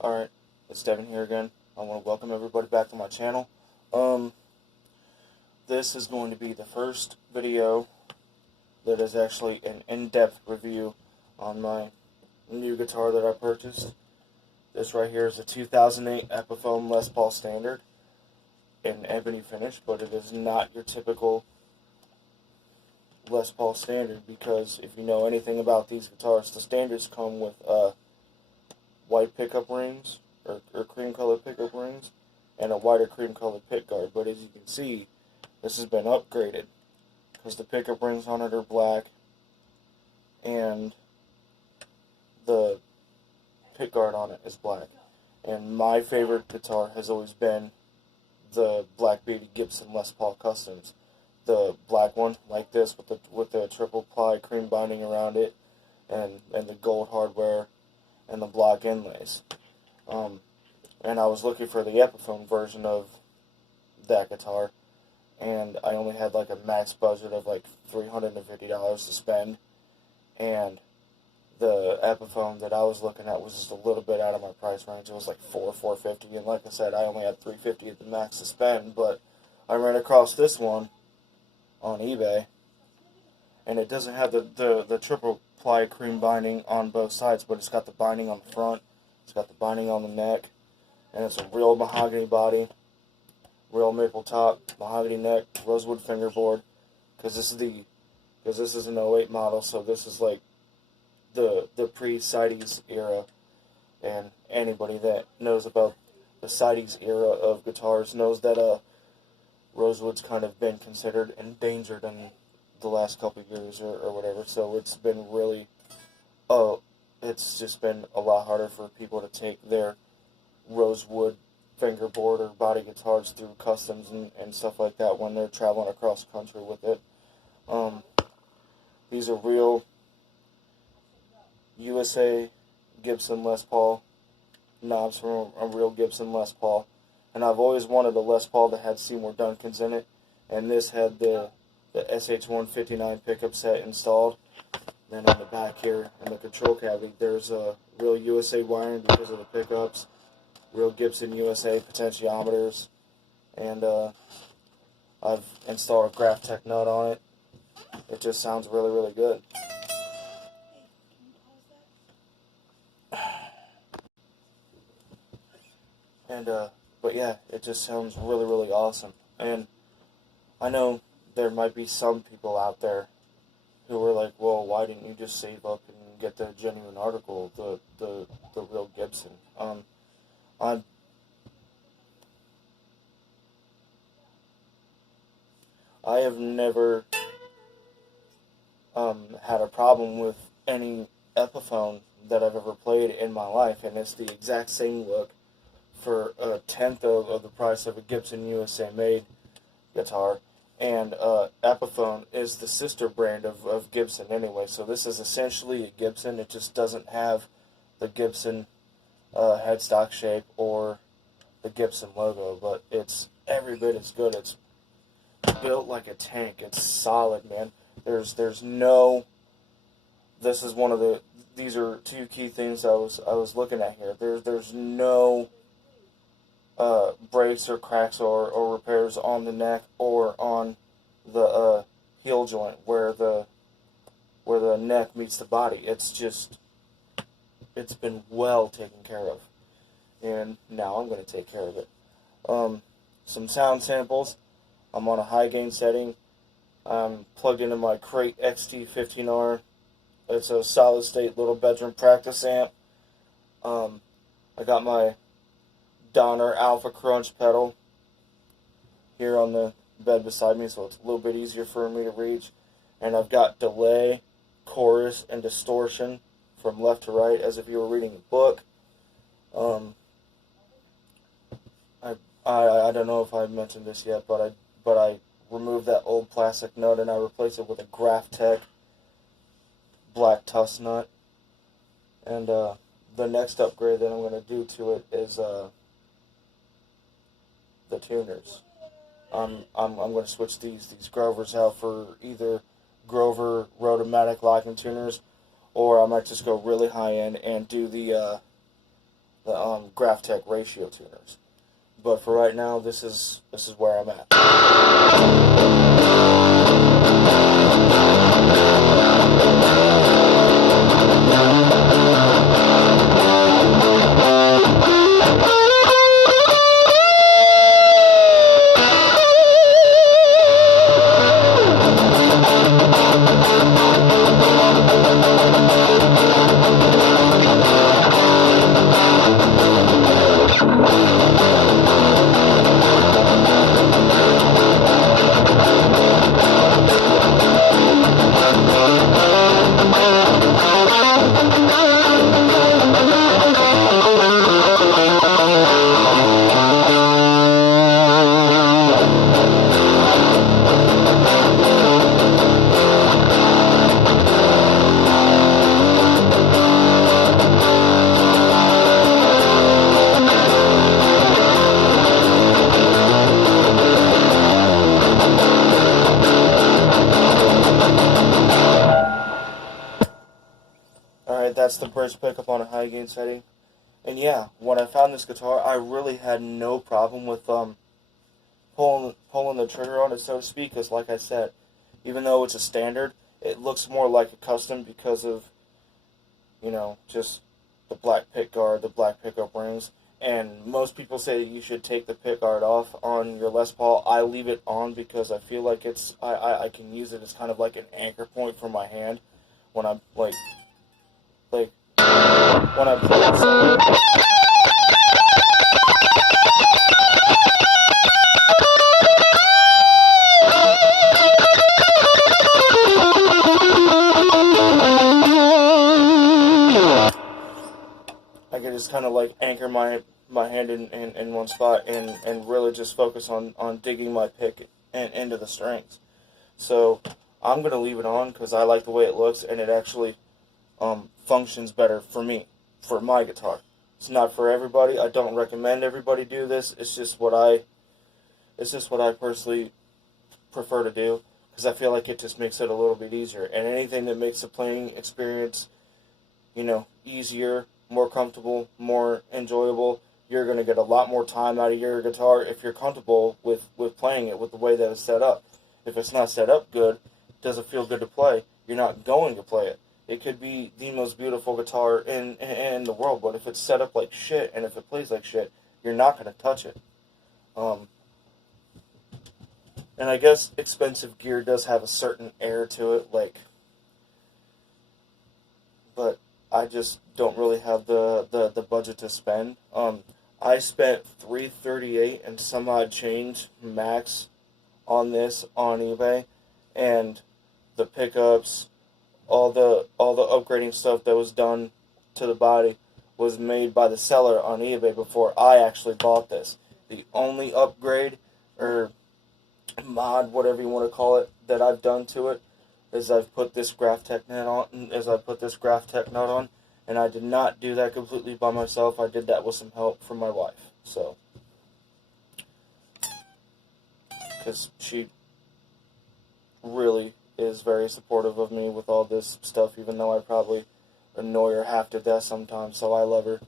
Alright, it's Devin here again. I want to welcome everybody back to my channel. This is going to be the first video that is actually an in-depth review on my new guitar that I purchased. This right here is a 2008 Epiphone Les Paul Standard in ebony finish, but it is not your typical Les Paul Standard, because if you know anything about these guitars, the Standards come with white pickup rings, or cream colored pickup rings, and a whiter cream colored pick guard. But as you can see, this has been upgraded, because the pickup rings on it are black, and the pick guard on it is black. And my favorite guitar has always been the black beaded Gibson Les Paul Customs. The black one, like this, with the triple ply cream binding around it, and the gold hardware, and the block inlays. And I was looking for the Epiphone version of that guitar, and I only had like a max budget of like $350 to spend, and the Epiphone that I was looking at was just a little bit out of my price range. It was like $450, and like I said, I only had $350 at the max to spend. But I ran across this one on eBay, and it doesn't have the triple ply cream binding on both sides, but it's got the binding on the front, it's got the binding on the neck, and it's a real mahogany body, real maple top, mahogany neck, rosewood fingerboard, because this is an '08 model, so this is like the pre-Sides era, and anybody that knows about the Sides era of guitars knows that rosewood's kind of been considered endangered in the last couple of years or whatever, so it's been really, it's just been a lot harder for people to take their rosewood fingerboard or body guitars through customs and stuff like that when they're traveling across country with it. These are real USA Gibson Les Paul knobs from a real Gibson Les Paul. And I've always wanted a Les Paul that had Seymour Duncans in it, and this had the SH-159 pickup set installed. Then on the back here, in the control cavity, there's a real USA wiring because of the pickups, real Gibson USA potentiometers, and I've installed a Graph Tech nut on it. It just sounds really, really good. And but yeah, it just sounds really, really awesome. And I know there might be some people out there who are like, well, why didn't you just save up and get the genuine article, the real Gibson? I have never had a problem with any Epiphone that I've ever played in my life, and it's the exact same look for a tenth of the price of a Gibson USA made guitar. And Epiphone is the sister brand of Gibson anyway, so this is essentially a Gibson. It just doesn't have the Gibson headstock shape or the Gibson logo, but it's every bit as good. It's built like a tank. It's solid, man. There's no, this is one of the, these are two key things I was looking at here. There's no breaks or cracks or repairs on the neck or on the heel joint where the neck meets the body. It's been well taken care of, and now I'm going to take care of it. Some sound samples. I'm on a high gain setting. I'm plugged into my Crate XT15R. It's a solid state little bedroom practice amp. I got my Donner Alpha Crunch pedal here on the bed beside me, so it's a little bit easier for me to reach. And I've got delay, chorus, and distortion from left to right as if you were reading a book. I don't know if I mentioned this yet, but I removed that old plastic nut and I replaced it with a Graph Tech black tusk nut. And the next upgrade that I'm going to do to it is the tuners. I'm going to switch these Grovers out for either Grover Rotomatic locking tuners, or I might just go really high end and do the Graphtec ratio tuners. But for right now, this is where I'm at. That's the bridge pickup on a high gain setting. And yeah, when I found this guitar, I really had no problem with pulling the trigger on it, so to speak, because like I said, even though it's a standard, it looks more like a custom because of, you know, just the black pick guard, the black pickup rings. And most people say you should take the pick guard off on your Les Paul. I leave it on because I feel like it's I can use it as kind of like an anchor point for my hand when I'm like when I'm playing solo. I can just kind of like anchor my hand in one spot and really just focus on digging my pick into the strings. So I'm going to leave it on because I like the way it looks, and it actually functions better for me, for my guitar. It's not for everybody. I don't recommend everybody do this. It's just what I personally prefer to do, because I feel like it just makes it a little bit easier. And anything that makes the playing experience, you know, easier, more comfortable, more enjoyable, you're going to get a lot more time out of your guitar if you're comfortable with playing it with the way that it's set up. If it's not set up good, it doesn't feel good to play, you're not going to play it. It could be the most beautiful guitar in the world, but if it's set up like shit and if it plays like shit, you're not going to touch it. And I guess expensive gear does have a certain air to it, but I just don't really have the budget to spend. I spent $338 and some odd change max on this on eBay, and the pickups, all the upgrading stuff that was done to the body was made by the seller on eBay before I actually bought this. The only upgrade or mod, whatever you want to call it, that I've done to it is I've put this Graphtec nut on, and I did not do that completely by myself. I did that with some help from my wife. So, because she really is very supportive of me with all this stuff, even though I probably annoy her half to death sometimes, so I love her.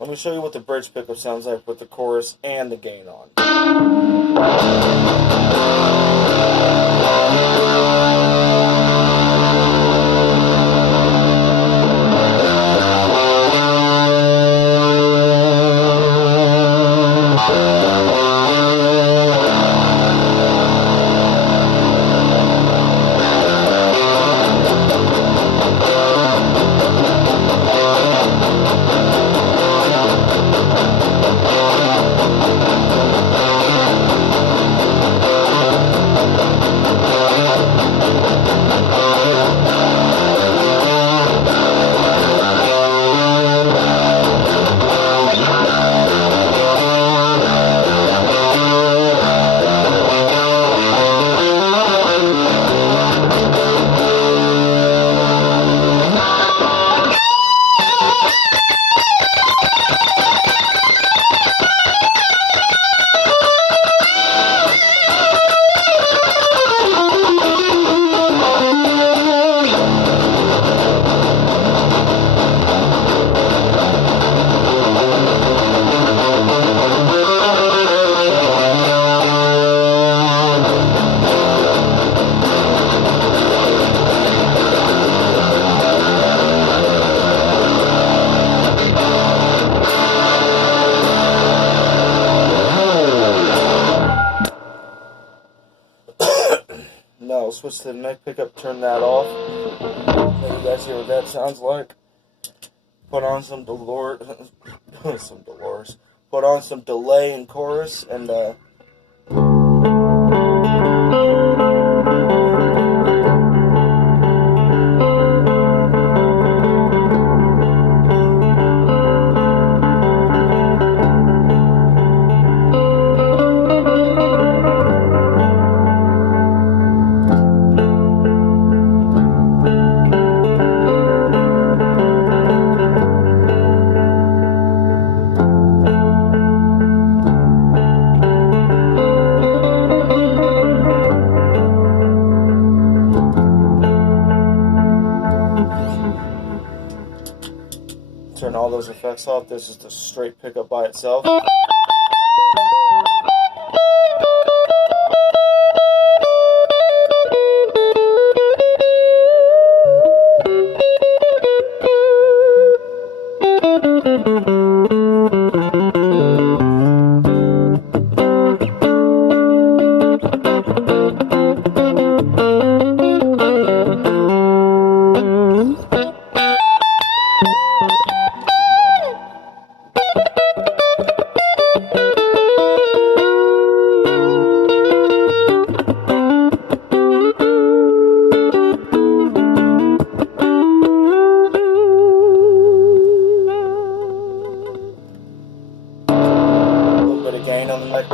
Let me show you what the bridge pickup sounds like with the chorus and the gain on. pickup, turn that off. Let you guys hear what that sounds like. Put on some Put on some delay and chorus, and turn all those effects off. This is the straight pickup by itself. Gain on the mic.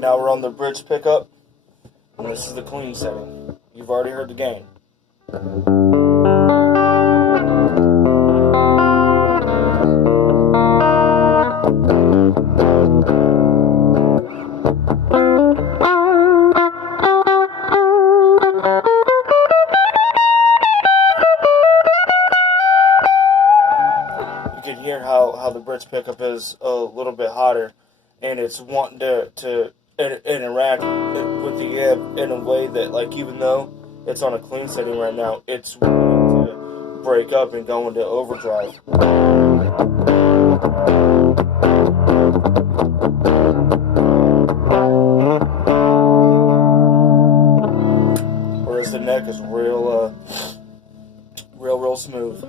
Now we're on the bridge pickup, and this is the clean setting. You've already heard the gain. You can hear how the bridge pickup is a little bit hotter, and it's wanting to interact with the amp in a way that, like, even though it's on a clean setting right now, it's wanting to break up and go into overdrive. Whereas the neck is real smooth.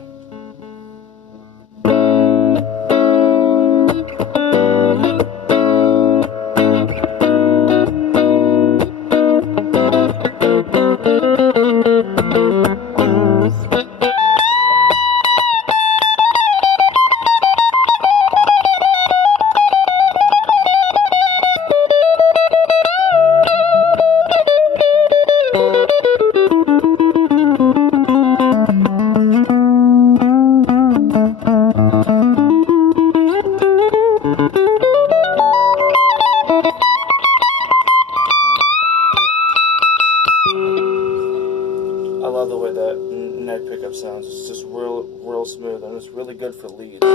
I love the way that neck pickup sounds. It's just real smooth, and it's really good for leads.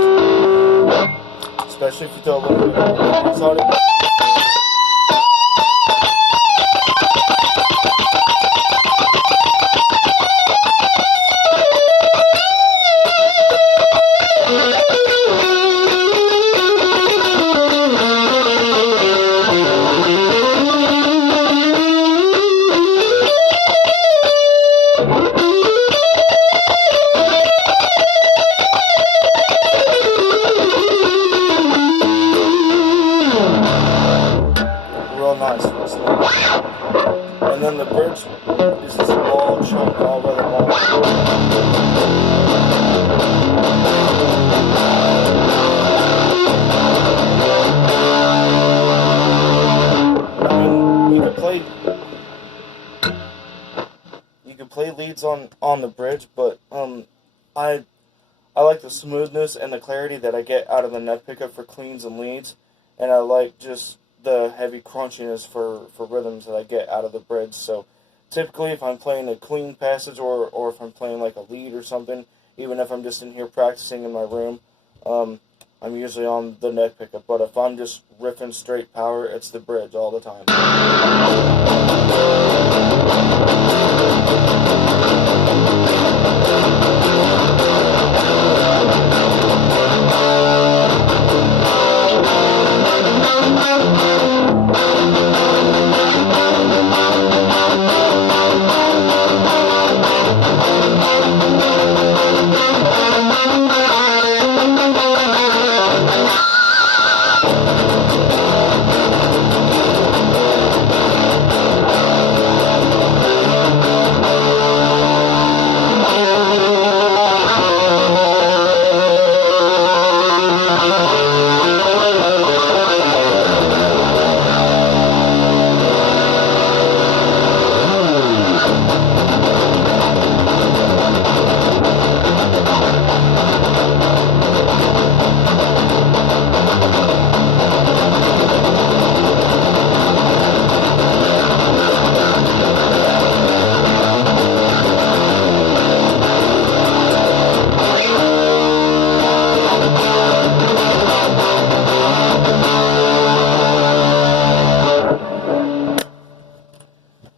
Especially if you throw a little bit of bass on it. You can play leads on the bridge, but I like the smoothness and the clarity that I get out of the neck pickup for cleans and leads, and I like just the heavy crunchiness for rhythms that I get out of the bridge. So typically if I'm playing a clean passage or if I'm playing like a lead or something, even if I'm just in here practicing in my room, I'm usually on the neck pickup. But if I'm just riffing straight power, it's the bridge all the time.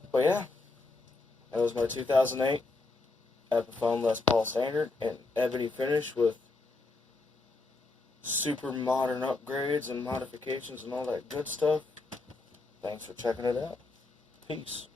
But yeah, that was my 2008 Epiphone Les Paul Standard, and Ebony finish with super modern upgrades and modifications and all that good stuff. Thanks for checking it out. Peace.